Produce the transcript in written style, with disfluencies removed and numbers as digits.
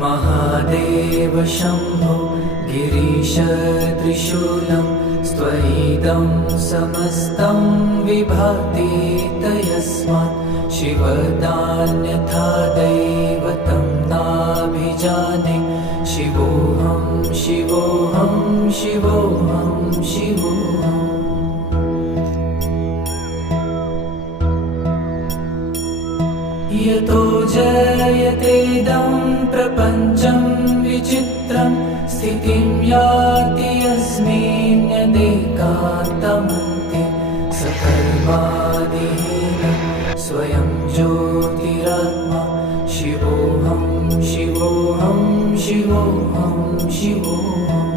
महादेव शम्भो गिरीश त्रिशूलं स्वैदं समस्तं विभाति तयस्मात् शिवदान्यथा दैवतं नाभिजाने शिवोऽहं शिवोऽहं शिवोऽहं शिवोऽहम् यतो जयतेदं प्रपञ्चं विचित्रं स्थितिं याति यस्मिन्नेकान्तमन्ते सकर्मादिहीनं स्वयं ज्योतिरात्मा शिवोऽहं शिवोऽहं शिवोऽहं शिवोऽहम्